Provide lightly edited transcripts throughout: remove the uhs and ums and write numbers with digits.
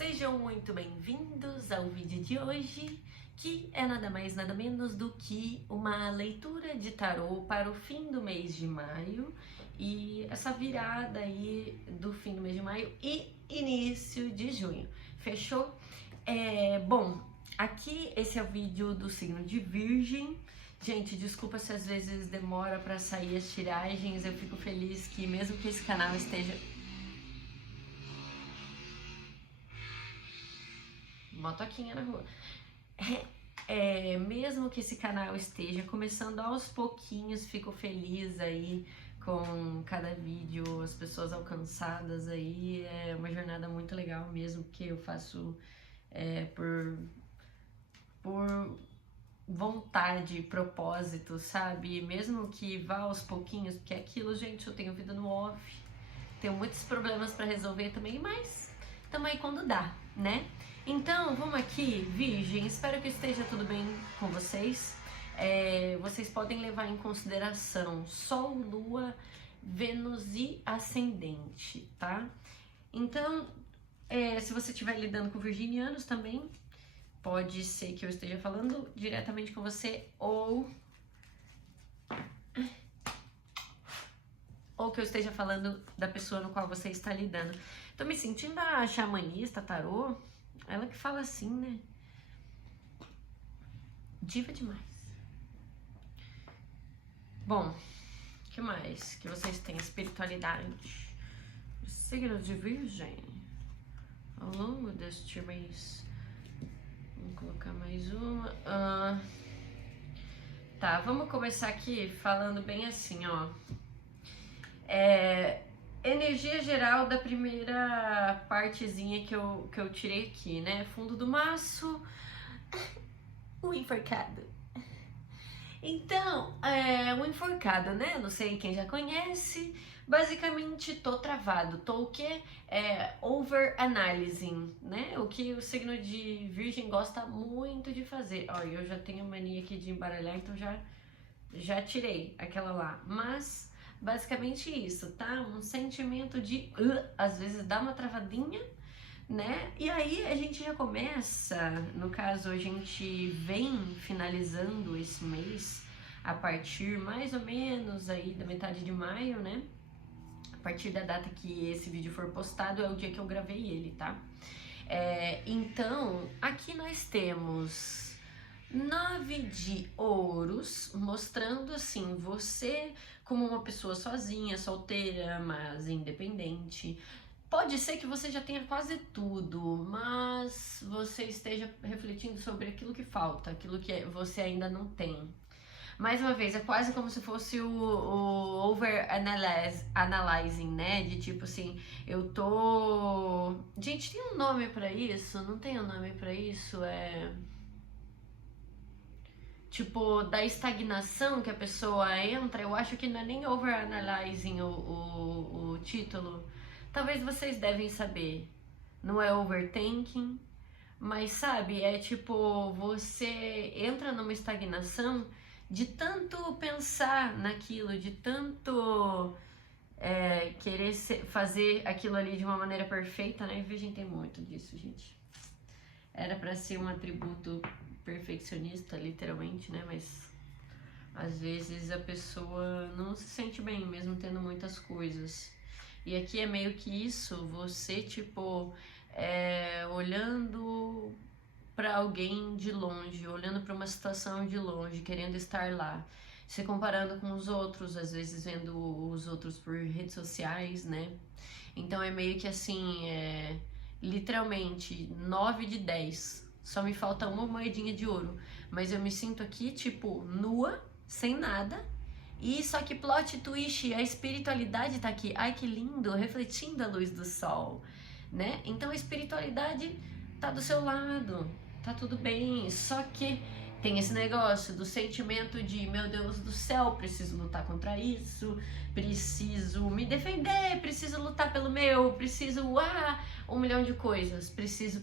Sejam muito bem-vindos ao vídeo de hoje, que é nada mais nada menos do que uma leitura de tarô para o fim do mês de maio e essa virada aí do fim do mês de maio e início de junho. Fechou? Bom, aqui esse é o vídeo do signo de Virgem. Gente, desculpa se às vezes demora para sair as tiragens, eu fico feliz que mesmo que esse canal esteja... Motoquinha na rua. Mesmo que esse canal esteja começando aos pouquinhos, fico feliz aí com cada vídeo, as pessoas alcançadas aí. É uma jornada muito legal mesmo, que eu faço por vontade, propósito, sabe? Mesmo que vá aos pouquinhos, porque aquilo, gente, eu tenho vida no off, tenho muitos problemas para resolver também, mas também quando dá, né? Então, vamos aqui, Virgem, espero que esteja tudo bem com vocês. Vocês podem levar em consideração Sol, Lua, Vênus e Ascendente, tá? Então, se você estiver lidando com virginianos também, pode ser que eu esteja falando diretamente com você ou que eu esteja falando da pessoa no qual você está lidando. Tô me sentindo a xamanista, tarô, ela que fala assim, né? Diva demais. Bom, o que mais? Que vocês têm espiritualidade. Signo de Virgem. Ao longo deste mês. Vamos colocar mais uma. Tá, vamos começar aqui falando bem assim, ó. Energia geral da primeira partezinha que eu tirei aqui, né? Fundo do maço, o enforcado. Então, o enforcado, né? Não sei quem já conhece. Basicamente, tô travado. Tô o quê? Over-analyzing, né? O que o signo de Virgem gosta muito de fazer. Ó, eu já tenho mania aqui de embaralhar, então já tirei aquela lá. Mas... basicamente isso, tá? Um sentimento de... às vezes dá uma travadinha, né? E aí a gente já começa, no caso a gente vem finalizando esse mês a partir mais ou menos aí da metade de maio, né? A partir da data que esse vídeo for postado é o dia que eu gravei ele, tá? Então, aqui nós temos 9 de ouros, mostrando assim, você como uma pessoa sozinha, solteira, mas independente. Pode ser que você já tenha quase tudo, mas você esteja refletindo sobre aquilo que falta, aquilo que você ainda não tem. Mais uma vez, é quase como se fosse o over-analyzing, né? De tipo assim, eu tô... Gente, tem um nome pra isso? Não tem um nome pra isso? Tipo, da estagnação que a pessoa entra, eu acho que não é nem over-analyzing o título. Talvez vocês devem saber. Não é overthinking, mas sabe, é tipo, você entra numa estagnação de tanto pensar naquilo, de tanto querer fazer aquilo ali de uma maneira perfeita, né? Virgem tem muito disso, gente. Era pra ser um atributo perfeccionista, literalmente, né? Mas às vezes a pessoa não se sente bem, mesmo tendo muitas coisas. E aqui é meio que isso, você, tipo, olhando pra alguém de longe, olhando pra uma situação de longe, querendo estar lá, se comparando com os outros, às vezes vendo os outros por redes sociais, né? Então é meio que assim, literalmente 9 de 10. Só me falta uma moedinha de ouro. Mas eu me sinto aqui, tipo, nua, sem nada. E só que plot twist, a espiritualidade tá aqui. Ai, que lindo, refletindo a luz do sol, né? Então a espiritualidade tá do seu lado, tá tudo bem. Só que tem esse negócio do sentimento de, meu Deus do céu, preciso lutar contra isso, preciso me defender, preciso lutar pelo meu, preciso, 1 milhão de coisas, preciso,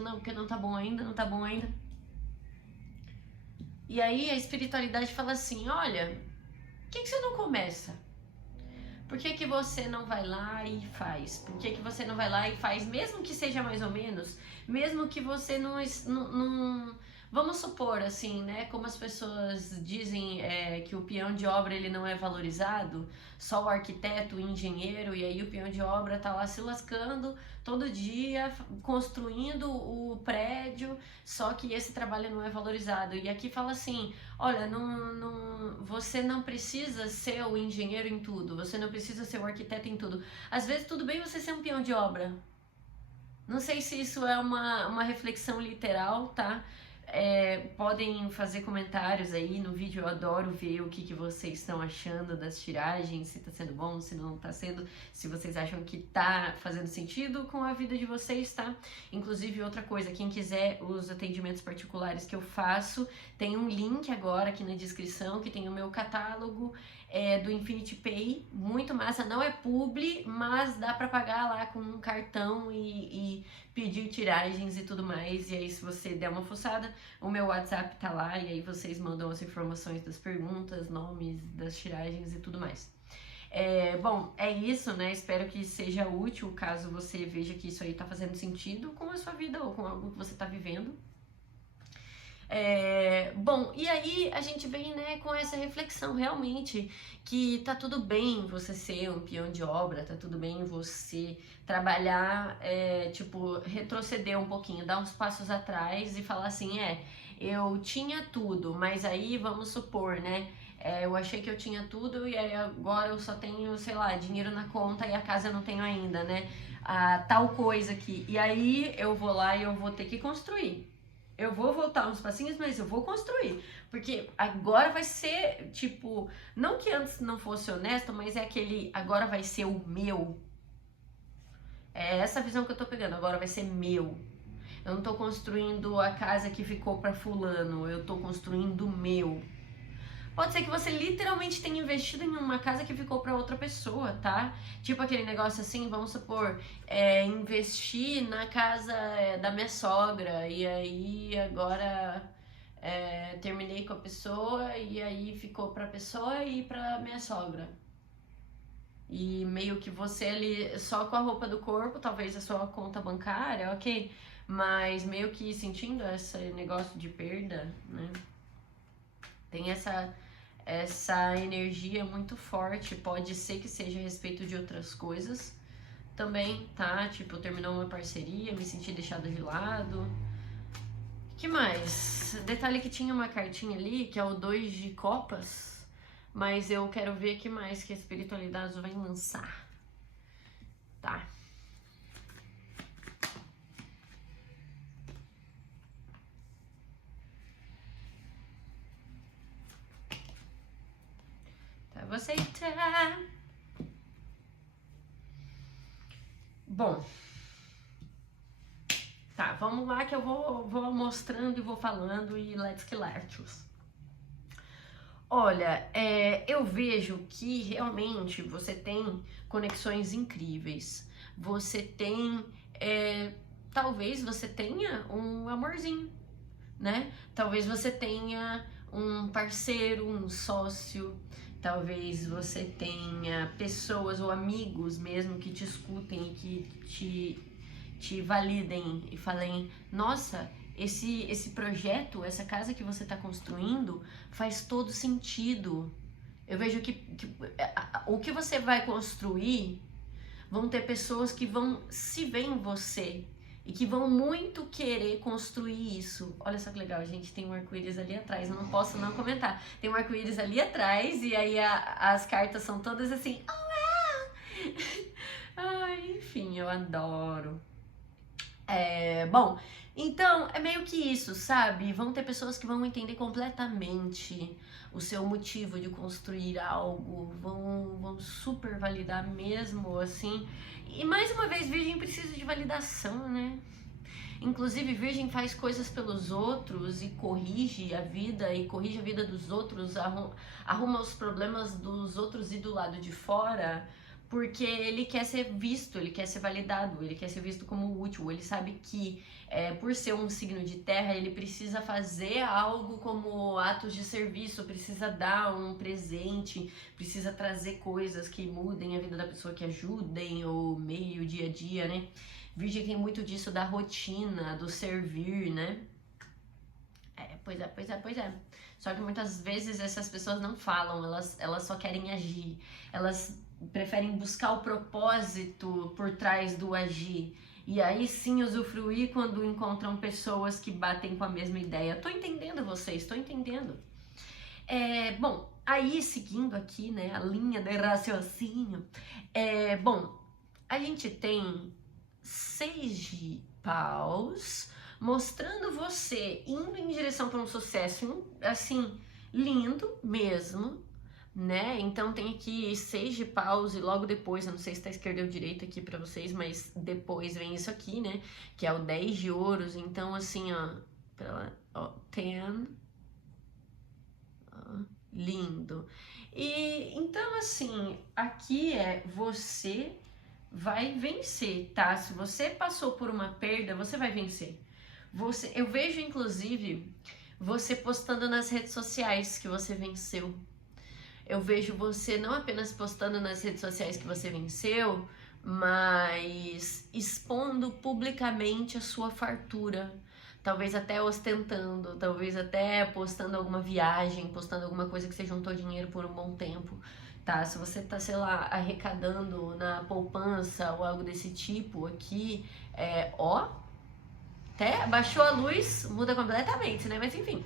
não, porque não tá bom ainda, não tá bom ainda. E aí a espiritualidade fala assim, olha, por que você não começa? Por que que você não vai lá e faz? Por que que você não vai lá e faz, mesmo que seja mais ou menos, mesmo que você não vamos supor assim, né? Como as pessoas dizem que o peão de obra ele não é valorizado, só o arquiteto, o engenheiro, e aí o peão de obra tá lá se lascando todo dia construindo o prédio, só que esse trabalho não é valorizado. E aqui fala assim: olha, você não precisa ser o engenheiro em tudo, você não precisa ser o arquiteto em tudo. Às vezes tudo bem você ser um peão de obra. Não sei se isso é uma reflexão literal, tá? Podem fazer comentários aí no vídeo, eu adoro ver o que vocês estão achando das tiragens, se tá sendo bom, se não tá sendo, se vocês acham que tá fazendo sentido com a vida de vocês, tá? Inclusive, outra coisa, quem quiser os atendimentos particulares que eu faço, tem um link agora aqui na descrição que tem o meu catálogo do Infinity Pay, muito massa, não é publi, mas dá pra pagar lá com um cartão e pedir tiragens e tudo mais. E aí, se você der uma fuçada, o meu WhatsApp tá lá e aí vocês mandam as informações das perguntas, nomes das tiragens e tudo mais. Bom, é isso, né? Espero que seja útil caso você veja que isso aí tá fazendo sentido com a sua vida ou com algo que você tá vivendo. Bom, e aí a gente vem, né, com essa reflexão realmente que tá tudo bem você ser um peão de obra, tá tudo bem você trabalhar, tipo, retroceder um pouquinho, dar uns passos atrás e falar assim, eu tinha tudo, mas aí vamos supor, né, eu achei que eu tinha tudo e aí agora eu só tenho, sei lá, dinheiro na conta e a casa eu não tenho ainda, né, tal coisa aqui, e aí eu vou lá e eu vou ter que construir. Eu vou voltar uns passinhos, mas eu vou construir. Porque agora vai ser, tipo, não que antes não fosse honesto, mas é aquele, agora vai ser o meu. É essa visão que eu tô pegando, agora vai ser meu. Eu não tô construindo a casa que ficou pra fulano, eu tô construindo o meu. Pode ser que você literalmente tenha investido em uma casa que ficou para outra pessoa, tá? Tipo aquele negócio assim, vamos supor, investir na casa da minha sogra e aí agora terminei com a pessoa e aí ficou pra pessoa e pra minha sogra. E meio que você ali só com a roupa do corpo, talvez a sua conta bancária, ok? Mas meio que sentindo esse negócio de perda, né? Tem essa energia muito forte, pode ser que seja a respeito de outras coisas também, tá? Tipo, terminou uma parceria, me senti deixada de lado. Que mais? Detalhe que tinha uma cartinha ali, que é o 2 de copas, mas eu quero ver que mais que a espiritualidade vai lançar. Tá. Vou aceitar. Bom, tá, vamos lá que eu vou mostrando e vou falando e let's que let's. Olha, eu vejo que realmente você tem conexões incríveis. Você tem, talvez você tenha um amorzinho, né? Talvez você tenha um parceiro, um sócio. Talvez você tenha pessoas ou amigos mesmo que te escutem e que te validem e falem, nossa, esse projeto, essa casa que você está construindo faz todo sentido. Eu vejo que o que você vai construir vão ter pessoas que vão se ver em você e que vão muito querer construir isso. Olha só que legal, gente, tem um arco-íris ali atrás, eu não posso não comentar. Tem um arco-íris ali atrás e aí as cartas são todas assim, Ai, enfim, eu adoro. Bom, então é meio que isso, sabe? Vão ter pessoas que vão entender completamente o seu motivo de construir algo, vão super validar mesmo, assim. E mais uma vez, Virgem precisa de validação, né? Inclusive, Virgem faz coisas pelos outros e corrige a vida dos outros, arruma os problemas dos outros e do lado de fora, porque ele quer ser visto, ele quer ser validado, ele quer ser visto como útil, ele sabe que por ser um signo de terra, ele precisa fazer algo como atos de serviço, precisa dar um presente, precisa trazer coisas que mudem a vida da pessoa, que ajudem o meio, o dia a dia, né? Virgem tem muito disso da rotina, do servir, né? Pois é. Só que muitas vezes essas pessoas não falam, elas só querem agir. Elas preferem buscar o propósito por trás do agir. E aí sim usufruir quando encontram pessoas que batem com a mesma ideia. Tô entendendo vocês, tô entendendo. Bom, aí seguindo aqui, né, a linha de raciocínio. Bom, a gente tem 6 de paus, mostrando você indo em direção para um sucesso, assim, lindo mesmo, né? Então tem aqui 6 de paus e logo depois, eu não sei se tá esquerda ou direita aqui pra vocês, mas depois vem isso aqui, né? Que é o 10 de ouros, então assim, ó, pera lá, ó, 10, ó, lindo. E então assim, aqui você vai vencer, tá? Se você passou por uma perda, você vai vencer. Eu vejo inclusive você postando nas redes sociais que você venceu. Eu vejo você não apenas postando nas redes sociais que você venceu, mas expondo publicamente a sua fartura. Talvez até ostentando, talvez até postando alguma viagem, postando alguma coisa que você juntou dinheiro por um bom tempo, tá? Se você tá, sei lá, arrecadando na poupança ou algo desse tipo aqui, até baixou a luz, muda completamente, né? Mas enfim.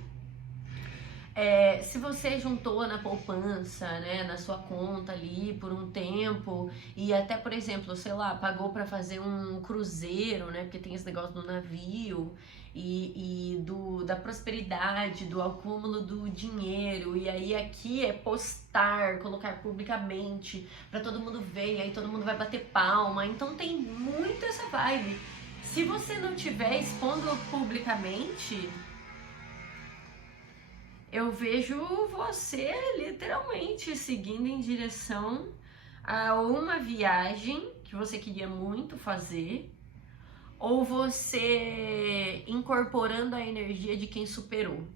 Se você juntou na poupança, né, na sua conta ali por um tempo e até, por exemplo, sei lá, pagou para fazer um cruzeiro, né, porque tem esse negócio do navio e da prosperidade, do acúmulo do dinheiro, e aí aqui é postar, colocar publicamente para todo mundo ver, e aí todo mundo vai bater palma, então tem muito essa vibe. Se você não tiver expondo publicamente, eu vejo você literalmente seguindo em direção a uma viagem que você queria muito fazer, ou você incorporando a energia de quem superou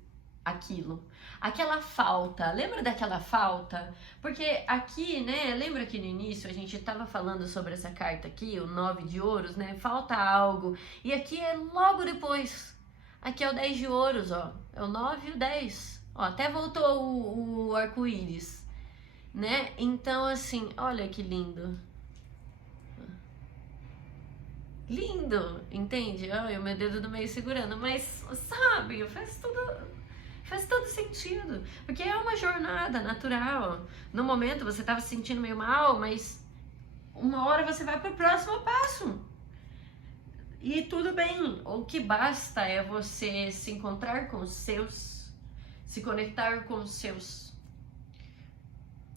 aquilo. Aquela falta, lembra daquela falta? Porque aqui, né, lembra que no início a gente tava falando sobre essa carta aqui, o 9 de ouros, né? Falta algo. E aqui é logo depois. Aqui é o 10 de ouros, ó. É o 9 e o 10. Ó, até voltou o arco-íris, né? Então, assim, olha que lindo. Lindo, entende? Olha, o meu dedo do meio segurando. Mas, sabe, faz todo sentido. Porque é uma jornada natural. No momento você estava se sentindo meio mal, mas uma hora você vai para o próximo passo. E tudo bem. O que basta é você se encontrar com os seus, se conectar com os seus,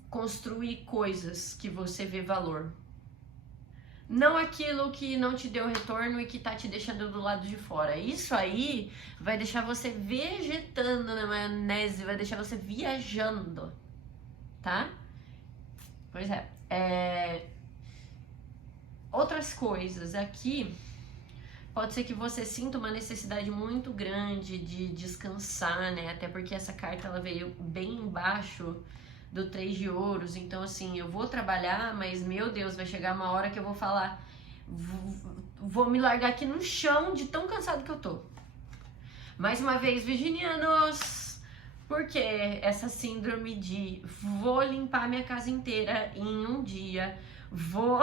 construir coisas que você vê valor. Não aquilo que não te deu retorno e que tá te deixando do lado de fora. Isso aí vai deixar você vegetando na maionese, vai deixar você viajando, tá? Pois é. Outras coisas aqui, pode ser que você sinta uma necessidade muito grande de descansar, né? Até porque essa carta ela veio bem embaixo do 3 de ouros, então assim, eu vou trabalhar, mas meu Deus, vai chegar uma hora que eu vou falar, vou me largar aqui no chão de tão cansado que eu tô. Mais uma vez, virginianos, porque essa síndrome de vou limpar minha casa inteira em um dia, vou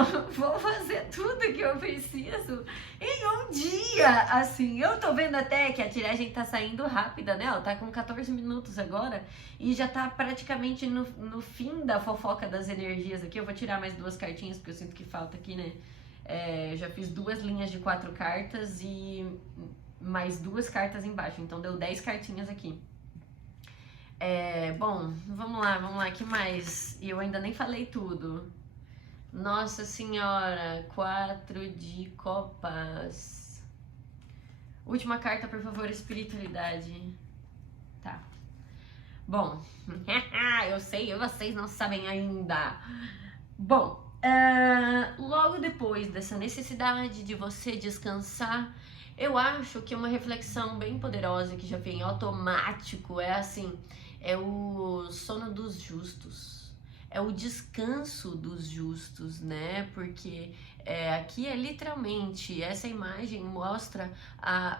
fazer tudo que eu preciso em um dia, assim, eu tô vendo até que a tiragem tá saindo rápida, né, ela tá com 14 minutos agora, e já tá praticamente no fim da fofoca das energias aqui. Eu vou tirar mais 2 cartinhas, porque eu sinto que falta aqui, né, já fiz 2 linhas de 4 cartas e mais 2 cartas embaixo, então deu 10 cartinhas aqui. Bom, vamos lá, que mais? E eu ainda nem falei tudo. Nossa Senhora, 4 de copas. Última carta, por favor, espiritualidade. Tá. Bom, eu sei, vocês não sabem ainda. Bom, Logo depois dessa necessidade de você descansar, eu acho que uma reflexão bem poderosa que já vem automático é assim, é o sono dos justos, é o descanso dos justos, né? Porque aqui é literalmente, essa imagem mostra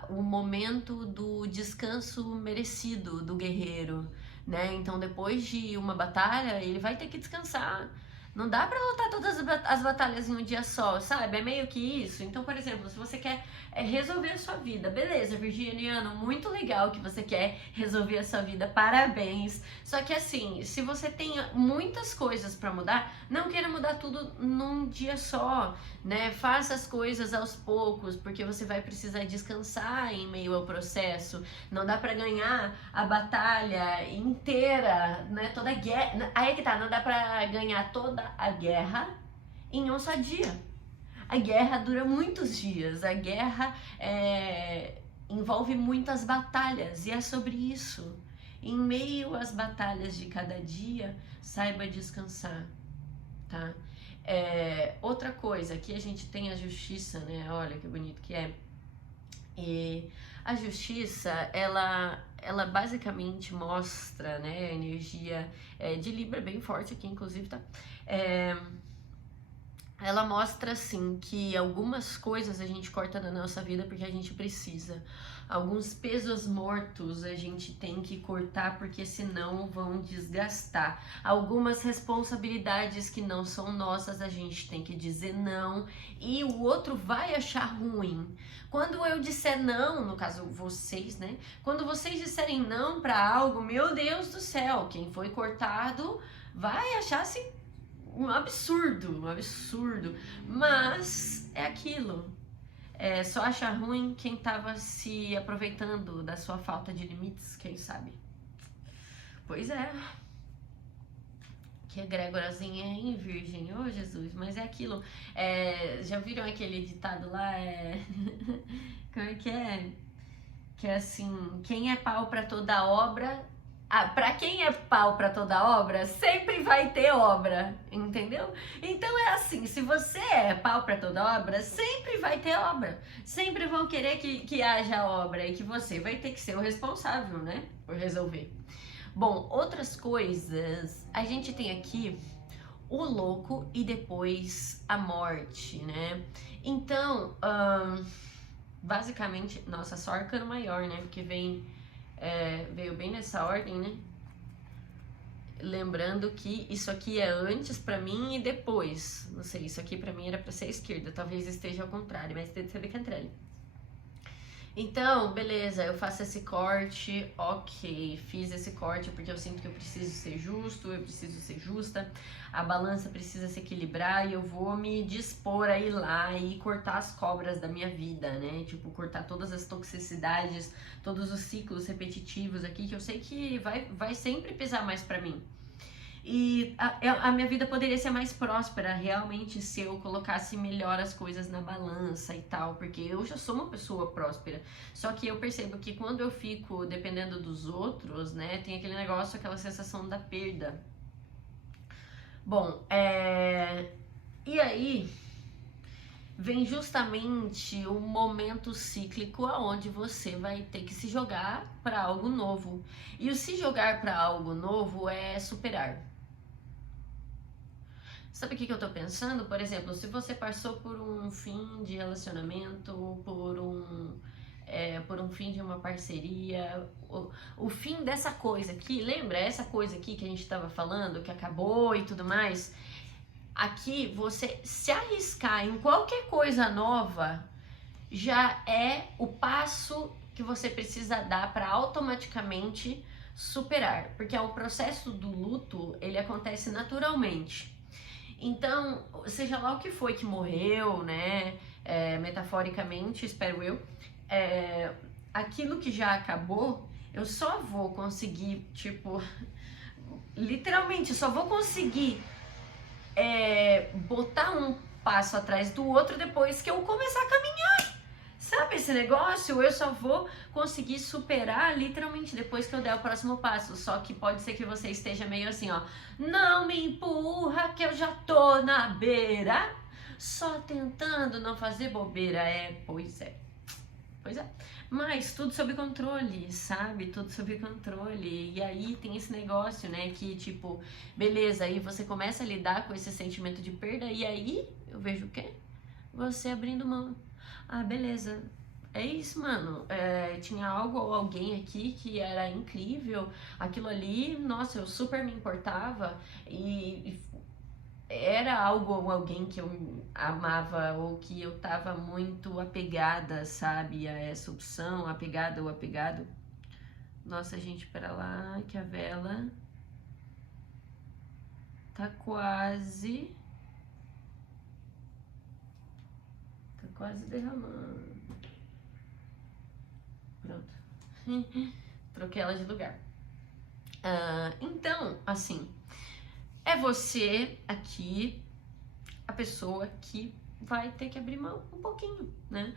o momento do descanso merecido do guerreiro, né? Então depois de uma batalha, ele vai ter que descansar. Não dá pra lutar todas as batalhas em um dia só, sabe? É meio que isso. Então, por exemplo, se você quer resolver a sua vida, beleza, virginiano, muito legal que você quer resolver a sua vida, parabéns. Só que assim, se você tem muitas coisas pra mudar, não queira mudar tudo num dia só, né? Faça as coisas aos poucos, porque você vai precisar descansar em meio ao processo. Não dá pra ganhar a batalha inteira, né? Toda a guerra. Aí é que tá, não dá pra ganhar toda a guerra em um só dia. A guerra dura muitos dias, a guerra envolve muitas batalhas e é sobre isso. Em meio às batalhas de cada dia, saiba descansar, tá? Outra coisa, aqui a gente tem a justiça, né? Olha que bonito que é. E a justiça, ela basicamente mostra, né, a energia de Libra bem forte aqui, inclusive, tá? Ela mostra, assim, que algumas coisas a gente corta da nossa vida porque a gente precisa. Alguns pesos mortos a gente tem que cortar porque senão vão desgastar. Algumas responsabilidades que não são nossas a gente tem que dizer não e o outro vai achar ruim. Quando eu disser não, no caso vocês, né? Quando vocês disserem não pra algo, meu Deus do céu, quem foi cortado vai achar assim um absurdo, mas é aquilo. Só acha ruim quem tava se aproveitando da sua falta de limites, quem sabe? Pois é. Que egrégorazinha em virgem, ô Jesus, mas é aquilo. Já viram aquele ditado lá? Como é que é? Que é assim, quem é pau pra toda obra... pra quem é pau pra toda obra, sempre vai ter obra, entendeu? Então é assim, se você é pau pra toda obra, sempre vai ter obra. Sempre vão querer que haja obra e que você vai ter que ser o responsável, né? Por resolver. Bom, outras coisas, a gente tem aqui o louco e depois a morte, né? Então, basicamente, nossa, só arcano maior, né? Porque veio bem nessa ordem, né? Lembrando que isso aqui é antes pra mim e depois. Não sei, isso aqui pra mim era pra ser esquerda, talvez esteja ao contrário, mas tem que saber que é. Então, beleza, eu faço esse corte, ok, fiz esse corte porque eu sinto que eu preciso ser justo, eu preciso ser justa, a balança precisa se equilibrar e eu vou me dispor a ir lá e cortar as cobras da minha vida, né? Tipo, cortar todas as toxicidades, todos os ciclos repetitivos aqui que eu sei que vai sempre pesar mais pra mim. E a minha vida poderia ser mais próspera realmente se eu colocasse melhor as coisas na balança e tal, porque eu já sou uma pessoa próspera. Só que eu percebo que quando eu fico dependendo dos outros, né, tem aquele negócio, aquela sensação da perda. Bom, e aí vem justamente um momento cíclico onde você vai ter que se jogar para algo novo. E o se jogar para algo novo é superar. Sabe o que eu tô pensando? Por exemplo, se você passou por um fim de relacionamento, por um fim de uma parceria, o fim dessa coisa aqui, lembra essa coisa aqui que a gente tava falando, que acabou e tudo mais? Aqui, você se arriscar em qualquer coisa nova já é o passo que você precisa dar para automaticamente superar, porque o processo do luto, ele acontece naturalmente. Então, seja lá o que foi que morreu, né, metaforicamente, espero eu, aquilo que já acabou, eu só vou conseguir, tipo, literalmente, só vou conseguir botar um passo atrás do outro depois que eu começar a caminhar, sabe? esse negócio, eu só vou conseguir superar literalmente depois que eu der o próximo passo. Só que pode ser que você esteja meio assim, ó, não me empurra que eu já tô na beira, só tentando não fazer bobeira. Pois é. Pois é. Mas tudo sob controle, sabe? Tudo sob controle. E aí tem esse negócio, né? Que tipo, beleza, aí você começa a lidar com esse sentimento de perda. E aí eu vejo o quê? Você abrindo mão. Ah, beleza. É isso, mano. Tinha algo ou alguém aqui que era incrível. Aquilo ali, nossa, eu super me importava. E era algo ou alguém que eu amava ou que eu tava muito apegada, sabe, a essa opção, apegada ou apegado. Nossa, gente, pera lá, que a vela tá quase derramando. Pronto. Troquei ela de lugar. Então, assim, é você aqui, a pessoa que vai ter que abrir mão um pouquinho, né?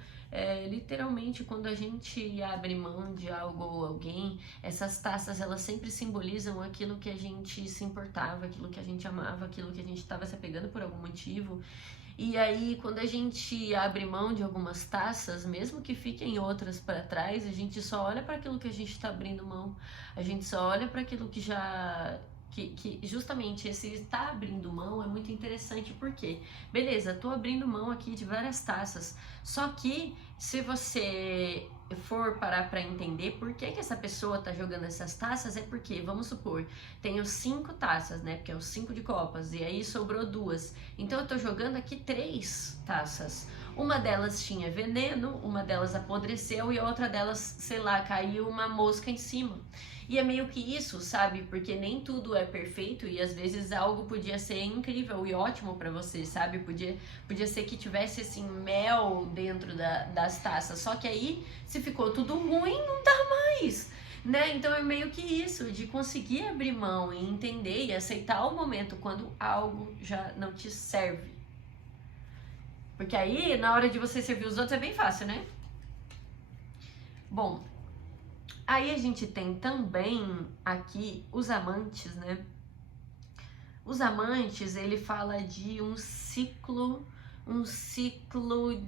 Literalmente, quando a gente abre mão de algo ou alguém, essas taças, elas sempre simbolizam aquilo que a gente se importava, aquilo que a gente amava, aquilo que a gente estava se apegando por algum motivo. E aí, quando a gente abre mão de algumas taças, mesmo que fiquem outras para trás, a gente só olha para aquilo que a gente está abrindo mão, a gente só olha para aquilo que já... Que justamente esse estar abrindo mão é muito interessante, porque, beleza, tô abrindo mão aqui de várias taças, só que se você for parar para entender por que essa pessoa tá jogando essas taças, é porque, vamos supor, tenho 5 taças, né, porque é os 5 de copas, e aí sobrou 2, então eu tô jogando aqui 3 taças. Uma delas tinha veneno, uma delas apodreceu e a outra delas, sei lá, caiu uma mosca em cima. E é meio que isso, sabe? Porque nem tudo é perfeito e às vezes algo podia ser incrível e ótimo pra você, sabe? Podia ser que tivesse assim mel dentro das taças, só que aí se ficou tudo ruim, não dá mais, né? Então é meio que isso, de conseguir abrir mão e entender e aceitar o momento quando algo já não te serve. Porque aí, na hora de você servir os outros, é bem fácil, né? Bom, aí a gente tem também aqui os amantes, né? Os amantes, ele fala de um ciclo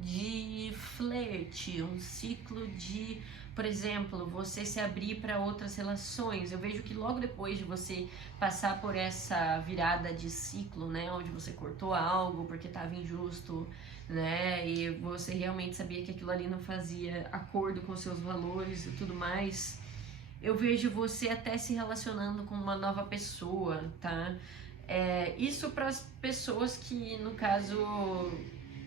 de flerte, um ciclo de, por exemplo, você se abrir para outras relações. Eu vejo que logo depois de você passar por essa virada de ciclo, né, onde você cortou algo porque estava injusto, né, e você realmente sabia que aquilo ali não fazia acordo com seus valores e tudo mais, eu vejo você até se relacionando com uma nova pessoa, tá? Isso para as pessoas que, no caso,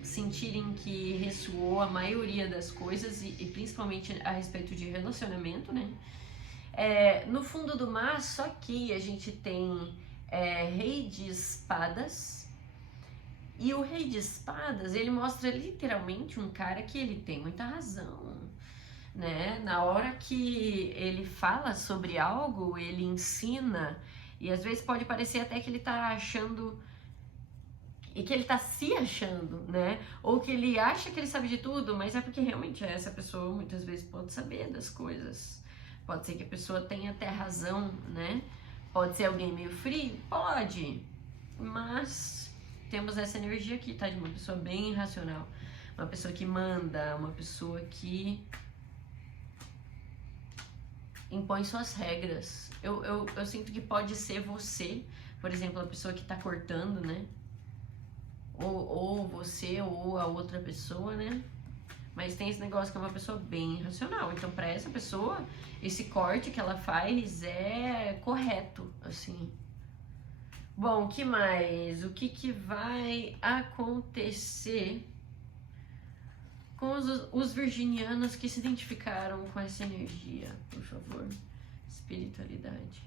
sentirem que ressoou a maioria das coisas e principalmente a respeito de relacionamento, né? No fundo do mar, só que a gente tem Rei de Espadas. E o Rei de Espadas, ele mostra literalmente um cara que ele tem muita razão, né? Na hora que ele fala sobre algo, ele ensina, e às vezes pode parecer até que ele tá achando, e que ele tá se achando, né? Ou que ele acha que ele sabe de tudo, mas é porque realmente essa pessoa muitas vezes pode saber das coisas. Pode ser que a pessoa tenha até razão, né? Pode ser alguém meio frio? Pode, mas temos essa energia aqui, tá? De uma pessoa bem racional, uma pessoa que manda, uma pessoa que impõe suas regras. Eu sinto que pode ser você, por exemplo, a pessoa que tá cortando, né? Ou você ou a outra pessoa, né? Mas tem esse negócio que é uma pessoa bem racional. Então, pra essa pessoa, esse corte que ela faz é correto, assim. Bom, o que mais? O que vai acontecer com os virginianos que se identificaram com essa energia? Por favor, espiritualidade.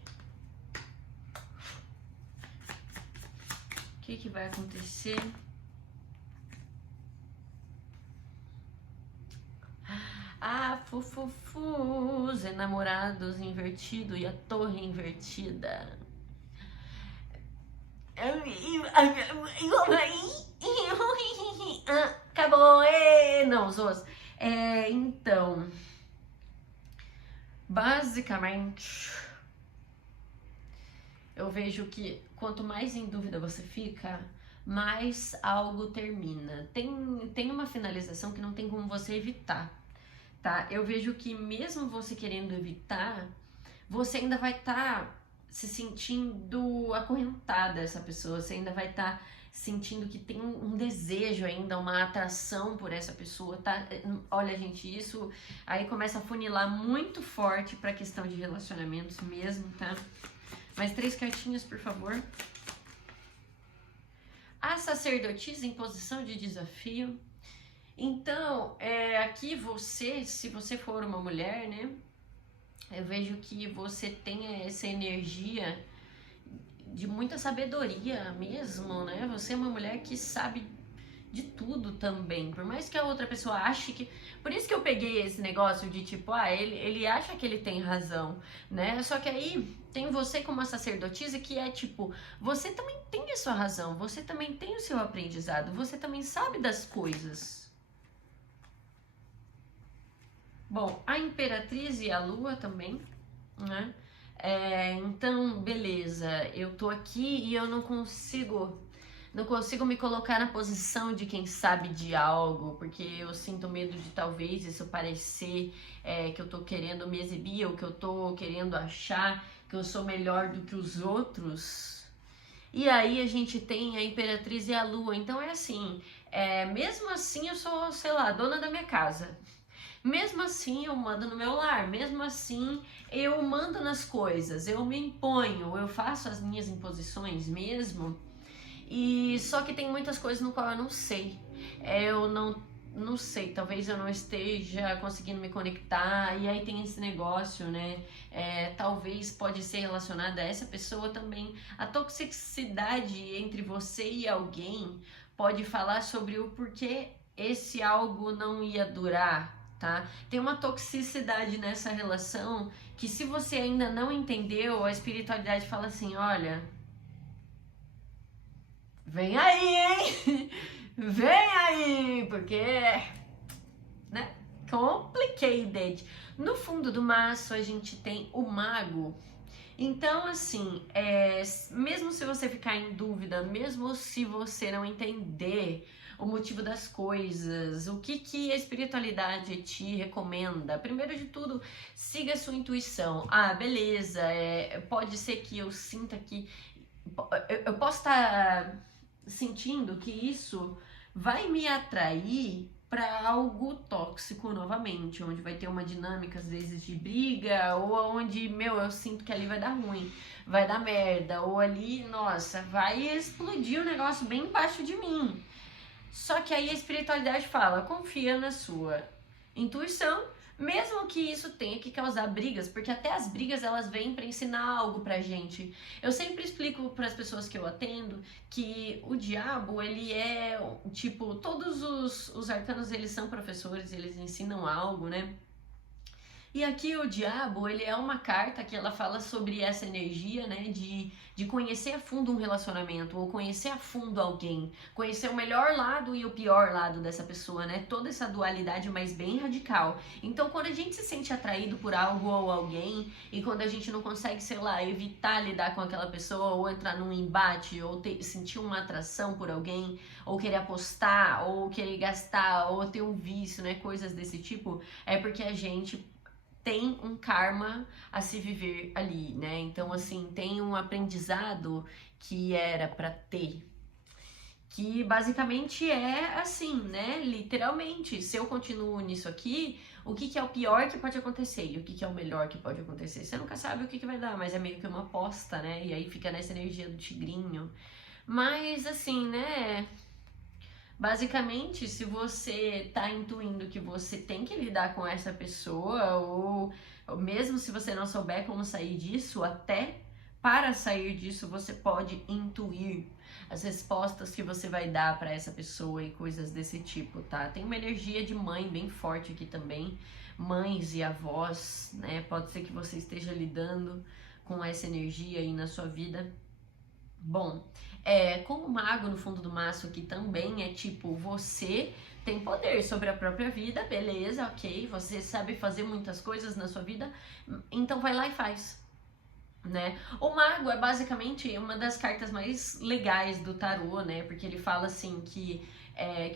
O que vai acontecer? Os enamorados invertido e a torre invertida. Acabou, não, Zos. Então, basicamente, eu vejo que quanto mais em dúvida você fica, mais algo termina. Tem uma finalização que não tem como você evitar, tá? Eu vejo que mesmo você querendo evitar, você ainda vai estar se sentindo acorrentada a essa pessoa, você ainda vai estar sentindo que tem um desejo ainda, uma atração por essa pessoa, tá? Olha, gente, isso aí começa a funilar muito forte pra questão de relacionamentos mesmo, tá? Mais 3 cartinhas, por favor. A sacerdotisa em posição de desafio. Então, aqui você, se você for uma mulher, né? Eu vejo que você tem essa energia de muita sabedoria mesmo, né? Você é uma mulher que sabe de tudo também. Por mais que a outra pessoa ache que... Por isso que eu peguei esse negócio de tipo, ele acha que ele tem razão, né? Só que aí tem você como uma sacerdotisa que é tipo, você também tem a sua razão, você também tem o seu aprendizado, você também sabe das coisas. Bom, a Imperatriz e a Lua também, né? Então, beleza, eu tô aqui e eu não consigo me colocar na posição de quem sabe de algo, porque eu sinto medo de talvez isso parecer que eu tô querendo me exibir, ou que eu tô querendo achar que eu sou melhor do que os outros. E aí a gente tem a Imperatriz e a Lua, então é assim, mesmo assim eu sou, sei lá, dona da minha casa. Mesmo assim eu mando no meu lar, mesmo assim eu mando nas coisas, eu me imponho, eu faço as minhas imposições mesmo. E só que tem muitas coisas no qual eu não sei. Eu não sei, talvez eu não esteja conseguindo me conectar, e aí tem esse negócio, né? Talvez pode ser relacionado a essa pessoa também. A toxicidade entre você e alguém pode falar sobre o porquê esse algo não ia durar, tá? Tem uma toxicidade nessa relação que, se você ainda não entendeu, a espiritualidade fala assim: olha, vem aí, hein? Vem aí, porque, né? Complicated. No fundo do maço a gente tem o mago. Então, assim, mesmo se você ficar em dúvida, mesmo se você não entender o motivo das coisas, o que a espiritualidade te recomenda, primeiro de tudo, siga a sua intuição. Beleza, pode ser que eu sinta que... Eu posso estar sentindo que isso vai me atrair para algo tóxico novamente, onde vai ter uma dinâmica às vezes de briga, ou onde, eu sinto que ali vai dar ruim, vai dar merda, ou ali, nossa, vai explodir o negócio bem embaixo de mim. Só que aí a espiritualidade fala: confia na sua intuição, mesmo que isso tenha que causar brigas, porque até as brigas elas vêm para ensinar algo pra gente. Eu sempre explico para as pessoas que eu atendo que o diabo, ele é tipo, todos os arcanos, eles são professores, eles ensinam algo, né? E aqui o diabo, ele é uma carta que ela fala sobre essa energia, né, de conhecer a fundo um relacionamento, ou conhecer a fundo alguém, conhecer o melhor lado e o pior lado dessa pessoa, né, toda essa dualidade, mas bem radical. Então, quando a gente se sente atraído por algo ou alguém, e quando a gente não consegue, sei lá, evitar lidar com aquela pessoa, ou entrar num embate, ou sentir uma atração por alguém, ou querer apostar, ou querer gastar, ou ter um vício, né, coisas desse tipo, é porque a gente tem um karma a se viver ali, né? Então, assim, tem um aprendizado que era pra ter, que basicamente é assim, né? Literalmente, se eu continuo nisso aqui, o que é o pior que pode acontecer e o que é o melhor que pode acontecer? Você nunca sabe o que vai dar, mas é meio que uma aposta, né? E aí fica nessa energia do tigrinho. Mas, assim, né? Basicamente, se você tá intuindo que você tem que lidar com essa pessoa, ou mesmo se você não souber como sair disso, até para sair disso você pode intuir as respostas que você vai dar para essa pessoa e coisas desse tipo, tá? Tem uma energia de mãe bem forte aqui também, mães e avós, né? Pode ser que você esteja lidando com essa energia aí na sua vida. Bom, com o mago no fundo do maço aqui também é tipo, você tem poder sobre a própria vida, beleza, ok, você sabe fazer muitas coisas na sua vida, então vai lá e faz, né? O mago é basicamente uma das cartas mais legais do tarô, né? Porque ele fala assim que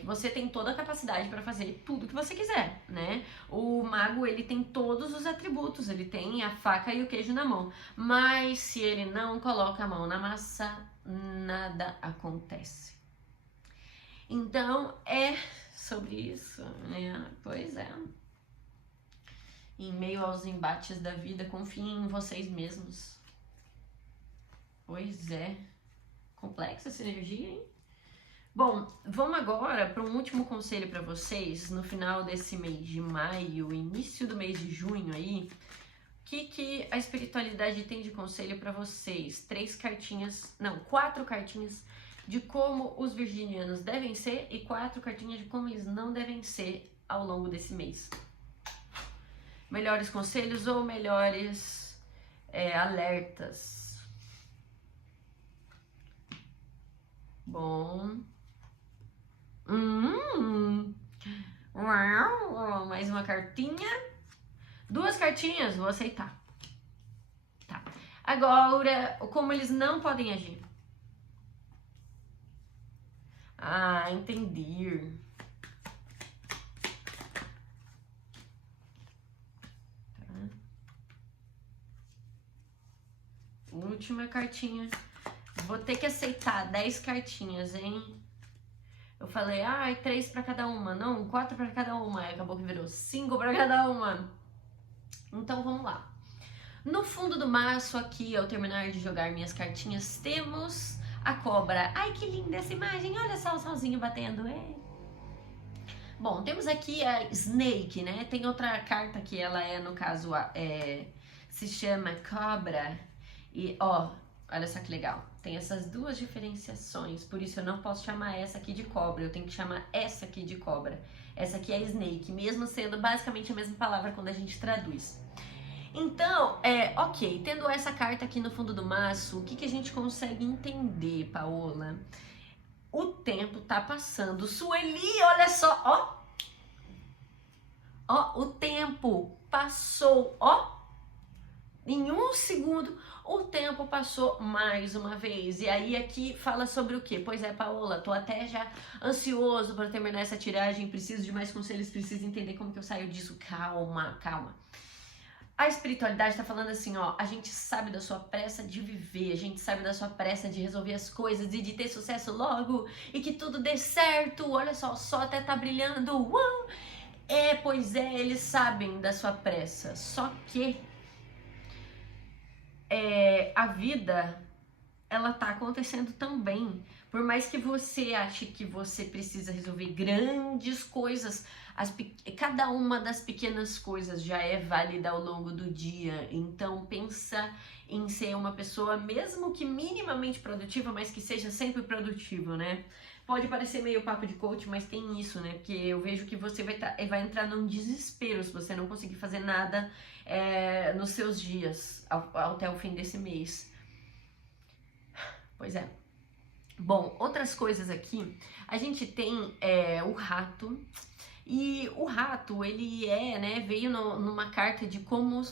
você tem toda a capacidade para fazer tudo que você quiser, né? O mago, ele tem todos os atributos, ele tem a faca e o queijo na mão, mas se ele não coloca a mão na massa, nada acontece. Então é sobre isso, né? Pois é. Em meio aos embates da vida, confiem em vocês mesmos. Pois é. Complexa essa energia, hein? Bom, vamos agora para um último conselho para vocês no final desse mês de maio, início do mês de junho aí. O que a espiritualidade tem de conselho para vocês? 4 cartinhas de como os virginianos devem ser e 4 cartinhas de como eles não devem ser ao longo desse mês. Melhores conselhos ou melhores alertas? Bom. Mais uma cartinha. 2 cartinhas, vou aceitar. Tá. Agora, como eles não podem agir? Ah, entendi. Tá. Última cartinha. Vou ter que aceitar 10 cartinhas, hein? Eu falei, 3 pra cada uma. Não, 4 pra cada uma. Aí acabou que virou 5 pra cada uma. Então, vamos lá. No fundo do maço aqui, ao terminar de jogar minhas cartinhas, temos a cobra. Ai, que linda essa imagem. Olha só o solzinho batendo. Bom, temos aqui a Snake, né? Tem outra carta que ela no caso, se chama cobra. E, olha só que legal, tem essas 2 diferenciações, por isso eu não posso chamar essa aqui de cobra, eu tenho que chamar essa aqui de cobra. Essa aqui é snake, mesmo sendo basicamente a mesma palavra quando a gente traduz. Então, ok, tendo essa carta aqui no fundo do maço, o que a gente consegue entender, Paola? O tempo tá passando. Sueli, olha só, ó, o tempo passou, em 1 segundo, o tempo passou mais uma vez. E aí aqui fala sobre o quê? Pois é, Paola, tô até já ansioso para terminar essa tiragem, preciso de mais conselhos, preciso entender como que eu saio disso. Calma, calma. A espiritualidade tá falando assim, a gente sabe da sua pressa de viver, a gente sabe da sua pressa de resolver as coisas e de ter sucesso logo e que tudo dê certo. Olha só, o sol até tá brilhando. Pois é, eles sabem da sua pressa, só que a vida, ela tá acontecendo também. Por mais que você ache que você precisa resolver grandes coisas, cada uma das pequenas coisas já é válida ao longo do dia. Então pensa em ser uma pessoa, mesmo que minimamente produtiva, mas que seja sempre produtiva, né? Pode parecer meio papo de coach, mas tem isso, né? Porque eu vejo que você vai entrar num desespero se você não conseguir fazer nada nos seus dias, até o fim desse mês. Pois é. Bom, outras coisas aqui. A gente tem o rato. E o rato, ele veio numa carta de como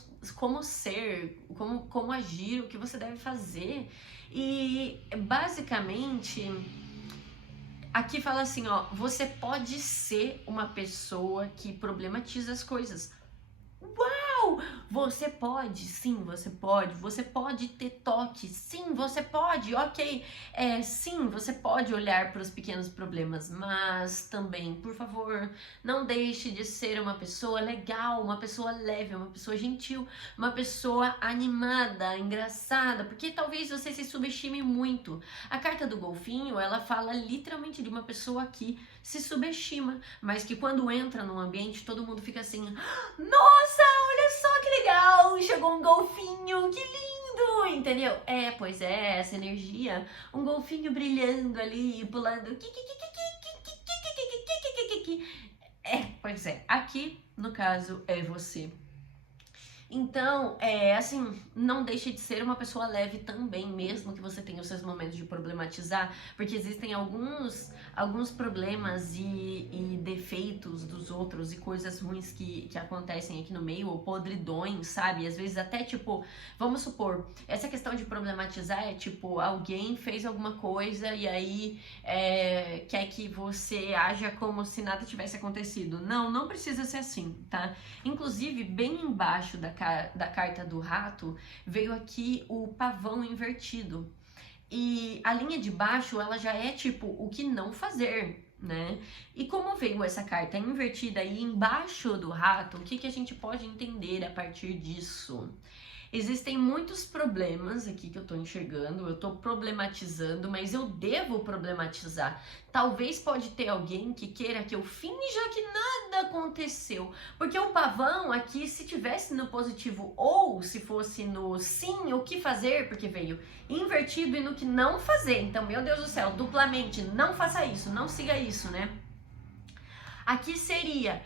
ser, como agir, o que você deve fazer. E basicamente, aqui fala assim, você pode ser uma pessoa que problematiza as coisas. Uau! Você pode, sim, você pode ter toque, sim, você pode, ok, sim, você pode olhar para os pequenos problemas, mas também, por favor, não deixe de ser uma pessoa legal, uma pessoa leve, uma pessoa gentil, uma pessoa animada, engraçada, porque talvez você se subestime muito. A carta do golfinho, ela fala literalmente de uma pessoa que se subestima, mas que quando entra num ambiente, todo mundo fica assim, nossa, olha só que legal, chegou um golfinho, que lindo, entendeu? Pois é, essa energia, um golfinho brilhando ali, pulando, pois é, aqui no caso é você. Então, assim, não deixe de ser uma pessoa leve também, mesmo que você tenha os seus momentos de problematizar, porque existem alguns problemas e defeitos dos outros e coisas ruins que acontecem aqui no meio, ou podridões, sabe? Às vezes até, tipo, vamos supor, essa questão de problematizar é, tipo, alguém fez alguma coisa e aí quer que você haja como se nada tivesse acontecido. Não, não precisa ser assim, tá? Inclusive, bem embaixo da carta do rato, veio aqui o pavão invertido. E a linha de baixo, ela já é tipo o que não fazer, né? E como veio essa carta invertida aí embaixo do rato, o que a gente pode entender a partir disso? Existem muitos problemas aqui que eu tô enxergando, eu tô problematizando, mas eu devo problematizar. Talvez pode ter alguém que queira que eu finja que nada aconteceu. Porque o pavão aqui, se tivesse no positivo ou se fosse no sim, o que fazer, porque veio invertido e no que não fazer. Então, meu Deus do céu, duplamente, não faça isso, não siga isso, né? Aqui seria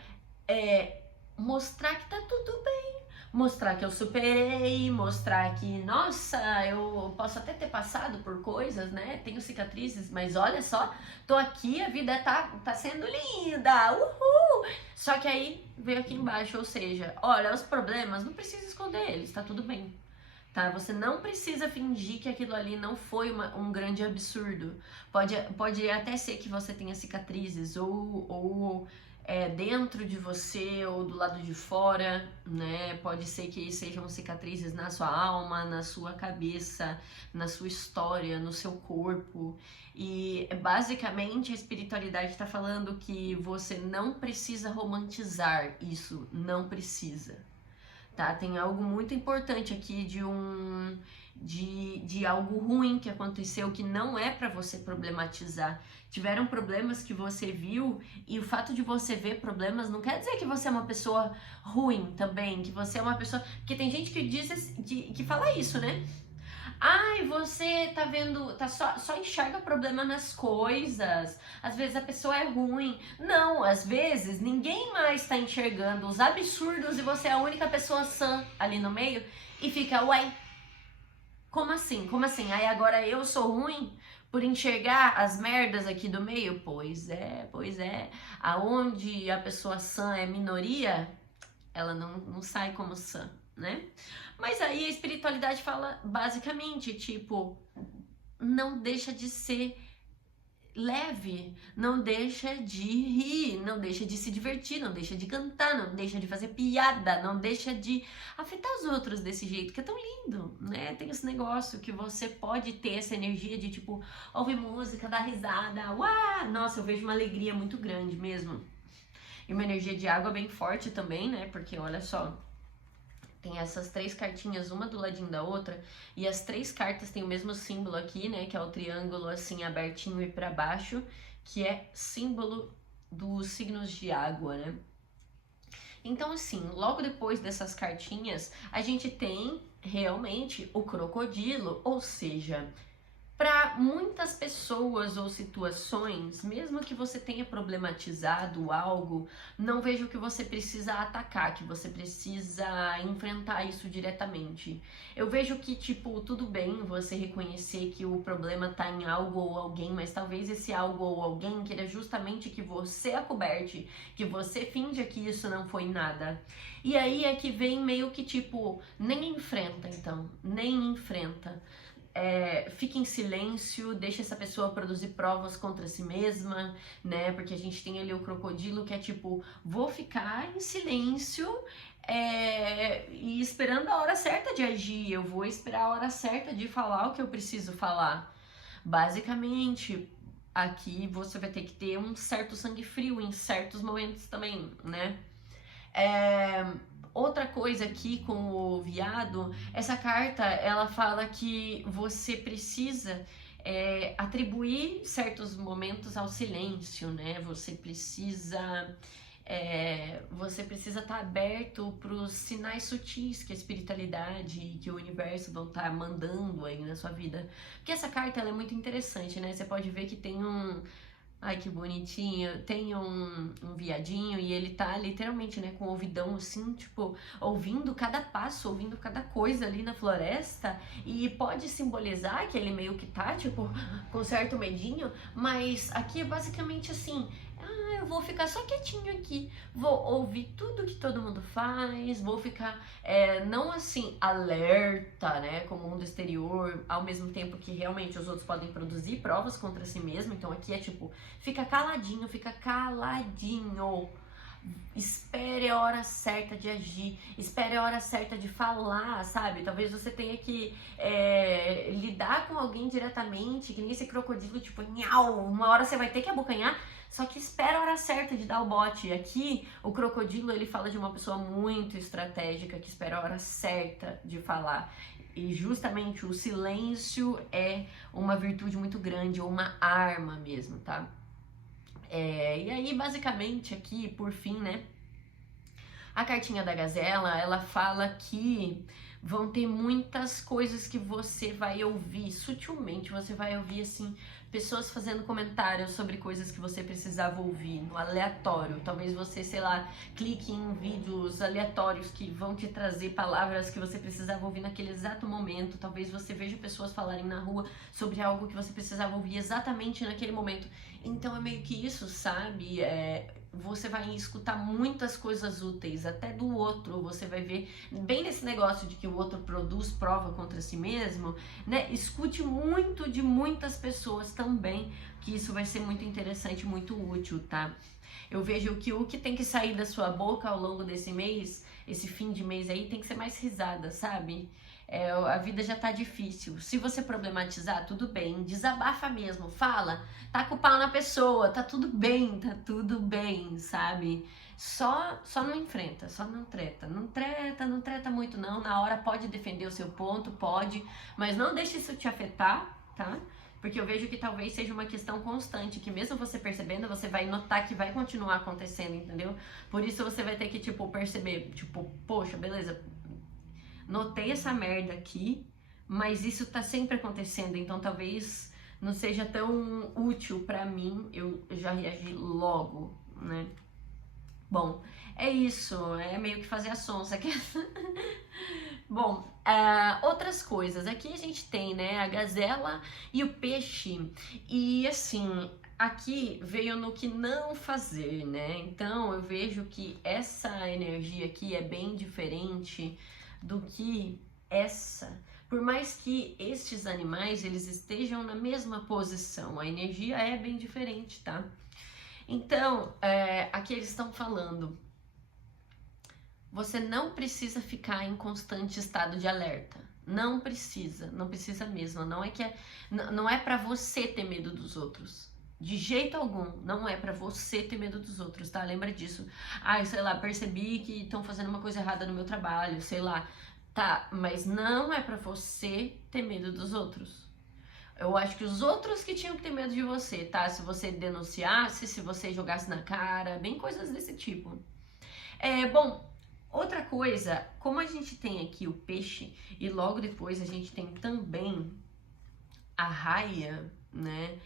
mostrar que tá tudo bem. Mostrar que eu superei, mostrar que, nossa, eu posso até ter passado por coisas, né? Tenho cicatrizes, mas olha só, tô aqui, a vida tá sendo linda, uhul! Só que aí veio aqui embaixo, ou seja, olha, os problemas, não precisa esconder eles, tá tudo bem. Tá? Você não precisa fingir que aquilo ali não foi um grande absurdo. Pode até ser que você tenha cicatrizes ou dentro de você ou do lado de fora, né? Pode ser que sejam cicatrizes na sua alma, na sua cabeça, na sua história, no seu corpo. E basicamente a espiritualidade está falando que você não precisa romantizar isso, não precisa. Tá? Tem algo muito importante aqui de algo ruim que aconteceu que não é para você problematizar. Tiveram problemas que você viu e o fato de você ver problemas não quer dizer que você é uma pessoa ruim também, que você é uma pessoa... Porque tem gente que diz que fala isso, né? Ai, você tá vendo, só enxerga problema nas coisas. Às vezes a pessoa é ruim. Não, às vezes ninguém mais tá enxergando os absurdos e você é a única pessoa sã ali no meio e fica, uai, como assim? Como assim? Aí agora eu sou ruim por enxergar as merdas aqui do meio? Pois é. Aonde a pessoa sã é minoria, ela não sai como sã, né? Mas aí a espiritualidade fala basicamente, tipo, não deixa de ser leve, não deixa de rir, não deixa de se divertir, não deixa de cantar, não deixa de fazer piada, não deixa de afetar os outros desse jeito, que é tão lindo, né? Tem esse negócio que você pode ter essa energia de, tipo, ouvir música, dar risada, uau! Nossa, eu vejo uma alegria muito grande mesmo. E uma energia de água bem forte também, né? Porque olha só, tem essas três cartinhas, uma do ladinho da outra, e as três cartas têm o mesmo símbolo aqui, né? Que é o triângulo assim abertinho e para baixo, que é símbolo dos signos de água, né? Então, assim, logo depois dessas cartinhas, a gente tem realmente o crocodilo, ou seja, para muitas pessoas ou situações, mesmo que você tenha problematizado algo, não vejo que você precisa atacar, que você precisa enfrentar isso diretamente. Eu vejo que, tipo, tudo bem você reconhecer que o problema tá em algo ou alguém, mas talvez esse algo ou alguém queira justamente que você acoberte, que você finja que isso não foi nada. E aí é que vem meio que, tipo, nem enfrenta, então, nem enfrenta. Fica em silêncio, deixa essa pessoa produzir provas contra si mesma, né? Porque a gente tem ali o crocodilo que é tipo, vou ficar em silêncio e esperando a hora certa de agir, eu vou esperar a hora certa de falar o que eu preciso falar. Basicamente, aqui você vai ter que ter um certo sangue frio em certos momentos também, né? Outra coisa aqui com o viado, essa carta ela fala que você precisa atribuir certos momentos ao silêncio, né? Você precisa estar aberto para os sinais sutis que a espiritualidade e que o universo vão estar mandando aí na sua vida. Porque essa carta ela é muito interessante, né? Você pode ver que tem Ai, que bonitinho. Tem um viadinho e ele tá literalmente, né, com o ouvidão assim, tipo, ouvindo cada passo, ouvindo cada coisa ali na floresta. E pode simbolizar que ele meio que tá, tipo, com certo medinho, mas aqui é basicamente assim. Ah, eu vou ficar só quietinho aqui, vou ouvir tudo que todo mundo faz, vou ficar, não assim, alerta, né, com o mundo exterior, ao mesmo tempo que realmente os outros podem produzir provas contra si mesmo. Então aqui é tipo, fica caladinho, fica caladinho. Espere a hora certa de agir, espere a hora certa de falar, sabe? Talvez você tenha que lidar com alguém diretamente, que nem esse crocodilo, tipo, nhau, uma hora você vai ter que abocanhar, só que espera a hora certa de dar o bote. Aqui, o crocodilo, ele fala de uma pessoa muito estratégica, que espera a hora certa de falar. E justamente o silêncio é uma virtude muito grande, ou uma arma mesmo, tá? E aí, basicamente, aqui, por fim, né? A cartinha da Gazela, ela fala que vão ter muitas coisas que você vai ouvir sutilmente, você vai ouvir assim, pessoas fazendo comentários sobre coisas que você precisava ouvir, no aleatório. Talvez você, sei lá, clique em vídeos aleatórios que vão te trazer palavras que você precisava ouvir naquele exato momento. Talvez você veja pessoas falarem na rua sobre algo que você precisava ouvir exatamente naquele momento. Então é meio que isso, sabe? Você vai escutar muitas coisas úteis, até do outro. Você vai ver, bem nesse negócio de que o outro produz prova contra si mesmo, né? Escute muito de muitas pessoas também, que isso vai ser muito interessante, muito útil, tá? Eu vejo que o que tem que sair da sua boca ao longo desse mês, esse fim de mês aí, tem que ser mais risada, sabe? A vida já tá difícil. Se você problematizar, tudo bem. Desabafa mesmo, fala. Tá com o pau na pessoa, tá tudo bem, sabe? Só não enfrenta, só não treta. Não treta muito não. Na hora pode defender o seu ponto, pode. Mas não deixe isso te afetar, tá? Porque eu vejo que talvez seja uma questão constante, que mesmo você percebendo, você vai notar que vai continuar acontecendo, entendeu? Por isso você vai ter que, tipo, perceber, tipo, poxa, beleza, notei essa merda aqui, mas isso tá sempre acontecendo, então talvez não seja tão útil pra mim eu já reagir logo, né? Bom, é isso, é meio que fazer a sonsa aqui. Bom, outras coisas, aqui a gente tem, né, a gazela e o peixe, e assim, aqui veio no que não fazer, né, então eu vejo que essa energia aqui é bem diferente do que essa, por mais que estes animais, eles estejam na mesma posição, a energia é bem diferente, tá? Então, aqui eles estão falando, você não precisa ficar em constante estado de alerta. Não precisa mesmo. Não é para você ter medo dos outros. De jeito algum, não é pra você ter medo dos outros, tá? Lembra disso. Ai, sei lá, percebi que estão fazendo uma coisa errada no meu trabalho, sei lá. Tá, mas não é pra você ter medo dos outros. Eu acho que os outros que tinham que ter medo de você, tá? Se você denunciasse, se você jogasse na cara, bem coisas desse tipo. Bom, outra coisa, como a gente tem aqui o peixe e logo depois a gente tem também a raia, né?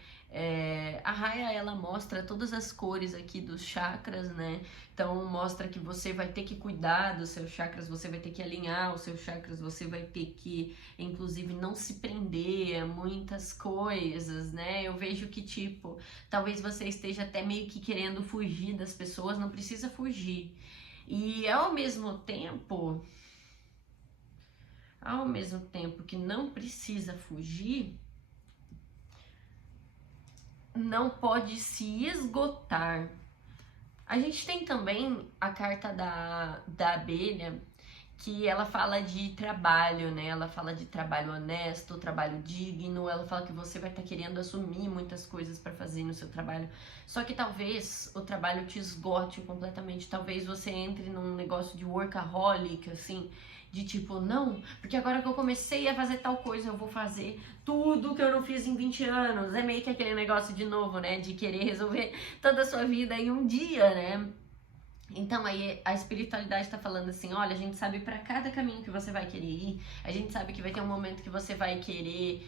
A raia, ela mostra todas as cores aqui dos chakras, né? Então mostra que você vai ter que cuidar dos seus chakras, você vai ter que alinhar os seus chakras, você vai ter que, inclusive, não se prender a muitas coisas, né? Eu vejo que, tipo, talvez você esteja até meio que querendo fugir das pessoas, não precisa fugir. E ao mesmo tempo que não precisa fugir, não pode se esgotar. A gente tem também a carta da abelha, que ela fala de trabalho, né? Ela fala de trabalho honesto, trabalho digno, ela fala que você vai estar querendo assumir muitas coisas para fazer no seu trabalho. Só que talvez o trabalho te esgote completamente, talvez você entre num negócio de workaholic, assim, de tipo, não, porque agora que eu comecei a fazer tal coisa, eu vou fazer tudo que eu não fiz em 20 anos. É meio que aquele negócio de novo, né? De querer resolver toda a sua vida em um dia, né? Então aí a espiritualidade tá falando assim, olha, a gente sabe para cada caminho que você vai querer ir, a gente sabe que vai ter um momento que você vai querer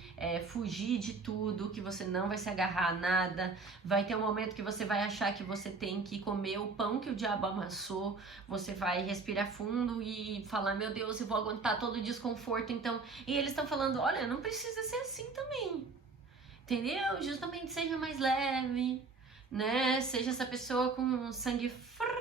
fugir de tudo, que você não vai se agarrar a nada, vai ter um momento que você vai achar que você tem que comer o pão que o diabo amassou, você vai respirar fundo e falar, meu Deus, eu vou aguentar todo o desconforto, então... E eles estão falando, olha, não precisa ser assim também, entendeu? Justamente seja mais leve, né? Seja essa pessoa com sangue frio,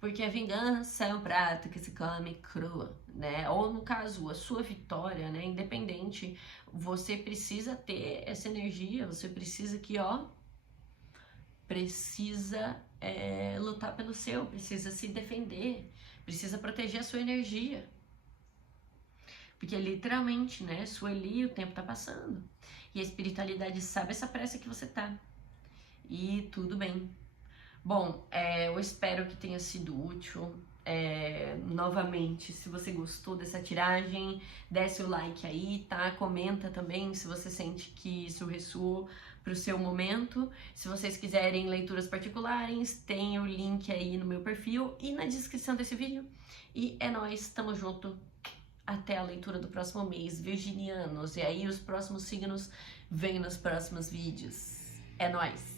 porque a vingança é um prato que se come crua, né? Ou no caso, a sua vitória, né? Independente, você precisa ter essa energia, você precisa que, ó, precisa lutar pelo seu, precisa se defender, precisa proteger a sua energia. Porque literalmente, né, Sueli, o tempo tá passando. E a espiritualidade sabe essa pressa que você tá. E tudo bem. Bom, eu espero que tenha sido útil. Novamente, se você gostou dessa tiragem, desce o like aí, tá? Comenta também se você sente que isso ressoou pro seu momento. Se vocês quiserem leituras particulares, tem o link aí no meu perfil e na descrição desse vídeo. E é nóis, tamo junto. Até a leitura do próximo mês, virginianos. E aí os próximos signos vêm nos próximos vídeos. É nóis!